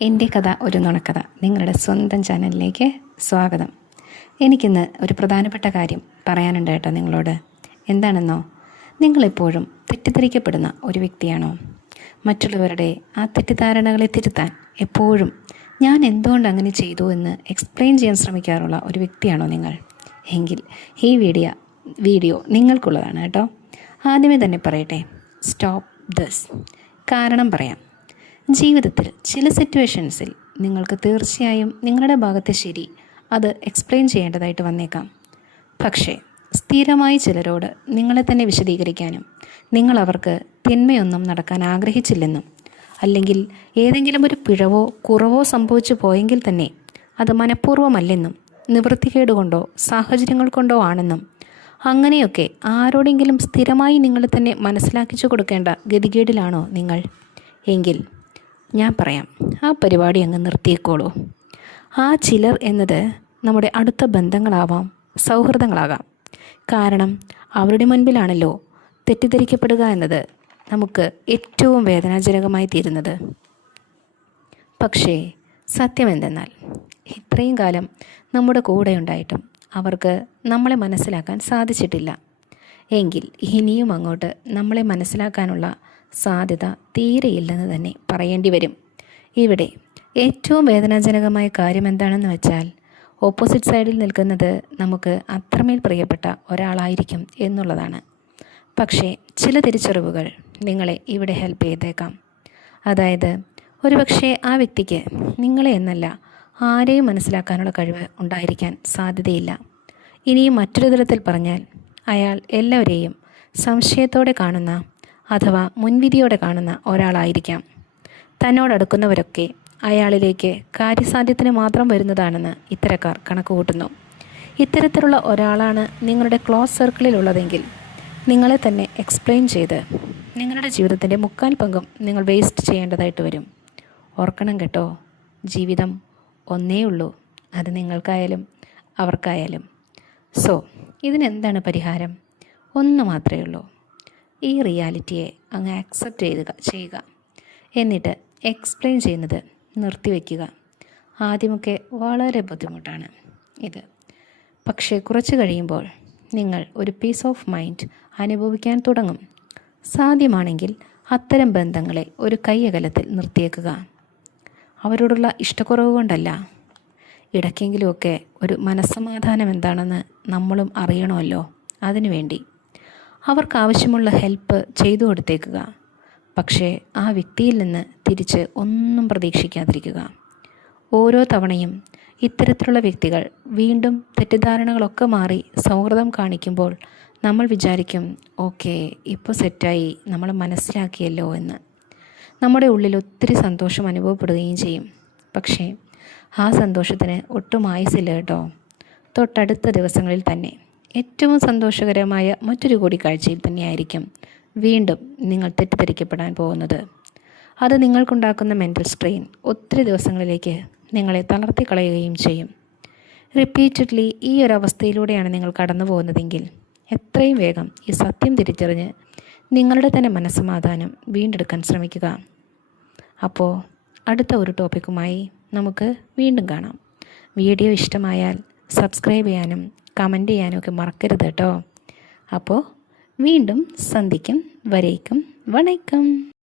എൻ്റെ കഥ ഒരു നുണക്കഥ നിങ്ങളുടെ സ്വന്തം ചാനലിലേക്ക് സ്വാഗതം. എനിക്കിന്ന് ഒരു പ്രധാനപ്പെട്ട കാര്യം പറയാനുണ്ട് കേട്ടോ നിങ്ങളോട്. എന്താണെന്നോ, നിങ്ങളെപ്പോഴും തെറ്റിദ്ധരിക്കപ്പെടുന്ന ഒരു വ്യക്തിയാണോ? മറ്റുള്ളവരുടെ ആ തെറ്റിദ്ധാരണകളെ തിരുത്താൻ എപ്പോഴും ഞാൻ എന്തുകൊണ്ട് അങ്ങനെ ചെയ്തു എന്ന് എക്സ്പ്ലെയിൻ ചെയ്യാൻ ശ്രമിക്കാറുള്ള ഒരു വ്യക്തിയാണോ നിങ്ങൾ? എങ്കിൽ ഈ വീഡിയോ നിങ്ങൾക്കുള്ളതാണ് കേട്ടോ. ആദ്യമേ തന്നെ പറയട്ടെ, സ്റ്റോപ്പ് ദിസ്. കാരണം പറയാം. ജീവിതത്തിൽ ചില സിറ്റുവേഷൻസിൽ നിങ്ങൾക്ക് തീർച്ചയായും നിങ്ങളുടെ ഭാഗത്തെ ശരി അത് എക്സ്പ്ലെയിൻ ചെയ്യേണ്ടതായിട്ട് വന്നേക്കാം. പക്ഷേ സ്ഥിരമായി ചിലരോട് നിങ്ങളെ തന്നെ വിശദീകരിക്കാനും നിങ്ങൾ അവർക്ക് തിന്മയൊന്നും നടക്കാൻ ആഗ്രഹിച്ചില്ലെന്നും അല്ലെങ്കിൽ ഏതെങ്കിലും ഒരു പിഴവോ കുറവോ സംഭവിച്ചു പോയെങ്കിൽ തന്നെ അത് മനഃപൂർവ്വമല്ലെന്നും നിവൃത്തികേട് കൊണ്ടോ സാഹചര്യങ്ങൾ കൊണ്ടോ ആണെന്നും അങ്ങനെയൊക്കെ ആരോടെങ്കിലും സ്ഥിരമായി നിങ്ങളെ തന്നെ മനസ്സിലാക്കിച്ചു കൊടുക്കേണ്ട ഗതികേടിലാണോ നിങ്ങൾ? എങ്കിൽ ഞാൻ പറയാം, ആ പരിപാടി അങ്ങ് നിർത്തിയേക്കോളൂ. ആ ചിലർ എന്നത് നമ്മുടെ അടുത്ത ബന്ധങ്ങളാവാം, സൗഹൃദങ്ങളാകാം. കാരണം അവരുടെ മുൻപിലാണല്ലോ തെറ്റിദ്ധരിക്കപ്പെടുക എന്നത് നമുക്ക് ഏറ്റവും വേദനാജനകമായി തീരുന്നത്. പക്ഷേ സത്യം എന്തെന്നാൽ ഇത്രയും കാലം നമ്മുടെ കൂടെ ഉണ്ടായിട്ടും അവർക്ക് നമ്മളെ മനസ്സിലാക്കാൻ സാധിച്ചിട്ടില്ല. എങ്കിൽ ഇനിയും അങ്ങോട്ട് നമ്മളെ മനസ്സിലാക്കാനുള്ള സാധ്യത തീരെയില്ലെന്ന് തന്നെ പറയേണ്ടി വരും. ഇവിടെ ഏറ്റവും വേദനാജനകമായ കാര്യം എന്താണെന്ന് വെച്ചാൽ, ഓപ്പോസിറ്റ് സൈഡിൽ നിൽക്കുന്നത് നമുക്ക് അത്രമേൽ പ്രിയപ്പെട്ട ഒരാളായിരിക്കും എന്നുള്ളതാണ്. പക്ഷേ ചില തിരിച്ചറിവുകൾ നിങ്ങളെ ഇവിടെ ഹെൽപ്പ് ചെയ്തേക്കാം. അതായത് ഒരുപക്ഷെ ആ വ്യക്തിക്ക് നിങ്ങളെ എന്നല്ല ആരെയും മനസ്സിലാക്കാനുള്ള കഴിവ് ഉണ്ടായിരിക്കാൻ സാധ്യതയില്ല. ഇനിയും മറ്റൊരു തരത്തിൽ പറഞ്ഞാൽ, അയാൾ എല്ലാവരെയും സംശയത്തോടെ കാണുന്ന അഥവാ മുൻവിധിയോടെ കാണുന്ന ഒരാളായിരിക്കാം. തന്നോടടുക്കുന്നവരൊക്കെ അയാളിലേക്ക് കാര്യസാധ്യത്തിന് മാത്രം വരുന്നതാണെന്ന് ഇത്തരക്കാർ കണക്ക് കൂട്ടുന്നു. ഇത്തരത്തിലുള്ള ഒരാളാണ് നിങ്ങളുടെ ക്ലോസ് സർക്കിളിലുള്ളതെങ്കിൽ നിങ്ങളെ തന്നെ എക്സ്പ്ലെയിൻ ചെയ്ത് നിങ്ങളുടെ ജീവിതത്തിൻ്റെ 3/4 പങ്കും നിങ്ങൾ വേസ്റ്റ് ചെയ്യേണ്ടതായിട്ട് വരും. ഓർക്കണം കേട്ടോ, ജീവിതം ഒന്നേ ഉള്ളൂ, അത് നിങ്ങൾക്കായാലും അവർക്കായാലും. സോ ഇതിനെന്താണ് പരിഹാരം? ഒന്ന് മാത്രമേ ഉള്ളൂ. ഈ റിയാലിറ്റിയെ അങ്ങ് ആക്സെപ്റ്റ് ചെയ്യുക. എന്നിട്ട് എക്സ്പ്ലെയിൻ ചെയ്യുന്നത് നിർത്തിവെക്കുക. ആദ്യമൊക്കെ വളരെ ബുദ്ധിമുട്ടാണ് ഇത്. പക്ഷേ കുറച്ച് കഴിയുമ്പോൾ നിങ്ങൾ ഒരു പീസ് ഓഫ് മൈൻഡ് അനുഭവിക്കാൻ തുടങ്ങും. സാധ്യമാണെങ്കിൽ അത്തരം ബന്ധങ്ങളെ ഒരു കൈയകലത്തിൽ നിർത്തിയേക്കുക. അവരോടുള്ള ഇഷ്ടക്കുറവ് കൊണ്ടല്ല, ഇടയ്ക്കെങ്കിലുമൊക്കെ ഒരു മനസ്സമാധാനം എന്താണെന്ന് നമ്മളും അറിയണമല്ലോ. അതിനുവേണ്ടി അവർക്കാവശ്യമുള്ള ഹെൽപ്പ് ചെയ്തു കൊടുത്തേക്കുക. പക്ഷേ ആ വ്യക്തിയിൽ നിന്ന് തിരിച്ച് ഒന്നും പ്രതീക്ഷിക്കാതിരിക്കുക. ഓരോ തവണയും ഇത്തരത്തിലുള്ള വ്യക്തികൾ വീണ്ടും തെറ്റിദ്ധാരണകളൊക്കെ മാറി സൗഹൃദം കാണിക്കുമ്പോൾ നമ്മൾ വിചാരിക്കും, ഓക്കെ ഇപ്പോൾ സെറ്റായി, നമ്മൾ മനസ്സിലാക്കിയല്ലോ എന്ന്. നമ്മുടെ ഉള്ളിൽ ഒത്തിരി സന്തോഷം അനുഭവപ്പെടുകയും ചെയ്യും. പക്ഷേ ആ സന്തോഷത്തിന് ഒട്ടും ആയുസില്ല കേട്ടോ. തൊട്ടടുത്ത ദിവസങ്ങളിൽ തന്നെ ഏറ്റവും സന്തോഷകരമായ മറ്റൊരു കൂടിക്കാഴ്ചയിൽ തന്നെയായിരിക്കും വീണ്ടും നിങ്ങൾ തെറ്റിദ്ധരിക്കപ്പെടാൻ പോകുന്നത്. അത് നിങ്ങൾക്കുണ്ടാക്കുന്ന മെൻ്റൽ സ്ട്രെയിൻ ഒത്തിരി ദിവസങ്ങളിലേക്ക് നിങ്ങളെ തളർത്തി കളയുകയും ചെയ്യും. റിപ്പീറ്റഡ്ലി ഈ ഒരു അവസ്ഥയിലൂടെയാണ് നിങ്ങൾ കടന്നു പോകുന്നതെങ്കിൽ എത്രയും വേഗം ഈ സത്യം തിരിച്ചറിഞ്ഞ് നിങ്ങളുടെ തന്നെ മനസ്സമാധാനം വീണ്ടെടുക്കാൻ ശ്രമിക്കുക. അപ്പോൾ അടുത്ത ഒരു ടോപ്പിക്കുമായി നമുക്ക് വീണ്ടും കാണാം. വീഡിയോ ഇഷ്ടമായാൽ സബ്സ്ക്രൈബ് ചെയ്യാനും കമൻറ്റ് ചെയ്യാനും ഒക്കെ മറക്കരുത് കേട്ടോ. അപ്പോൾ വീണ്ടും സന്ധിക്കും വരേക്കും വണക്കം.